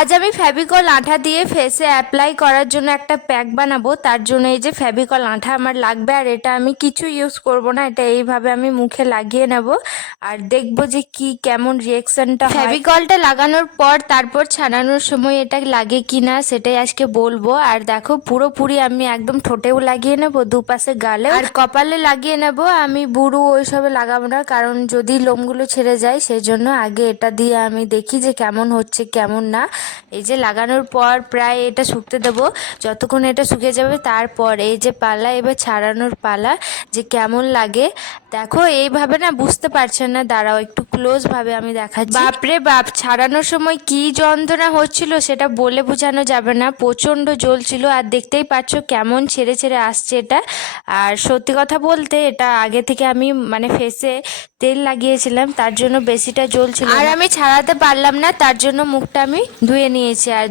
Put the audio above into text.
আজ আমি ফেভিকল আঠা দিয়ে ফেসে অ্যাপ্লাই করার জন্য একটা প্যাক বানাবো। তার জন্য এই যে ফেভিকল আঠা আমার লাগবে, আর এটা আমি কিছু ইউজ করব না, এটা এইভাবে আমি মুখে লাগিয়ে নেব আর দেখবো যে কি কেমন রিয়েকশনটা হয়। ফেভিকলটা লাগানোর পর তারপর ছাড়ানোর সময় এটা লাগে কি না সেটাই আজকে বলবো। আর দেখো পুরোপুরি আমি একদম ঠোঁটেও লাগিয়ে নেব, দুপাশে গালে আর কপালে লাগিয়ে নেব। আমি বুড়ো ওইসবে লাগাবো না, কারণ যদি লোমগুলো ছেড়ে যায় সেই জন্য আগে এটা দিয়ে আমি দেখি যে কেমন হচ্ছে কেমন না। এই যে লাগানোর পর প্রায় এটা শুকতে দেবো, যতক্ষণ এটা শুকে যাবে তারপর এই যে পালা, এবার ছাড়ানোর পালা যে কেমন লাগে। দেখো এইভাবে না বুঝতে পারছেন না, দাঁড়াও একটু ক্লোজ ভাবে আমি দেখাচ্ছি। বাপরে বাপ, ছাড়ানোর সময় কি যন্ত্রণা হচ্ছিল সেটা বলে বোঝানো যাবে না, প্রচণ্ড জ্বলছিল। আর দেখতেই পাচ্ছ কেমন ছেড়ে ছেড়ে আসছে এটা। আর সত্যি কথা বলতে এটা আগে থেকে আমি মানে ফেসে তেল লাগিয়েছিলাম, তার জন্য বেশিটা জ্বলছিল আর আমি ছাড়াতে পারলাম না, তার জন্য মুখটা আমি ধুয়ে নিয়েছি। আর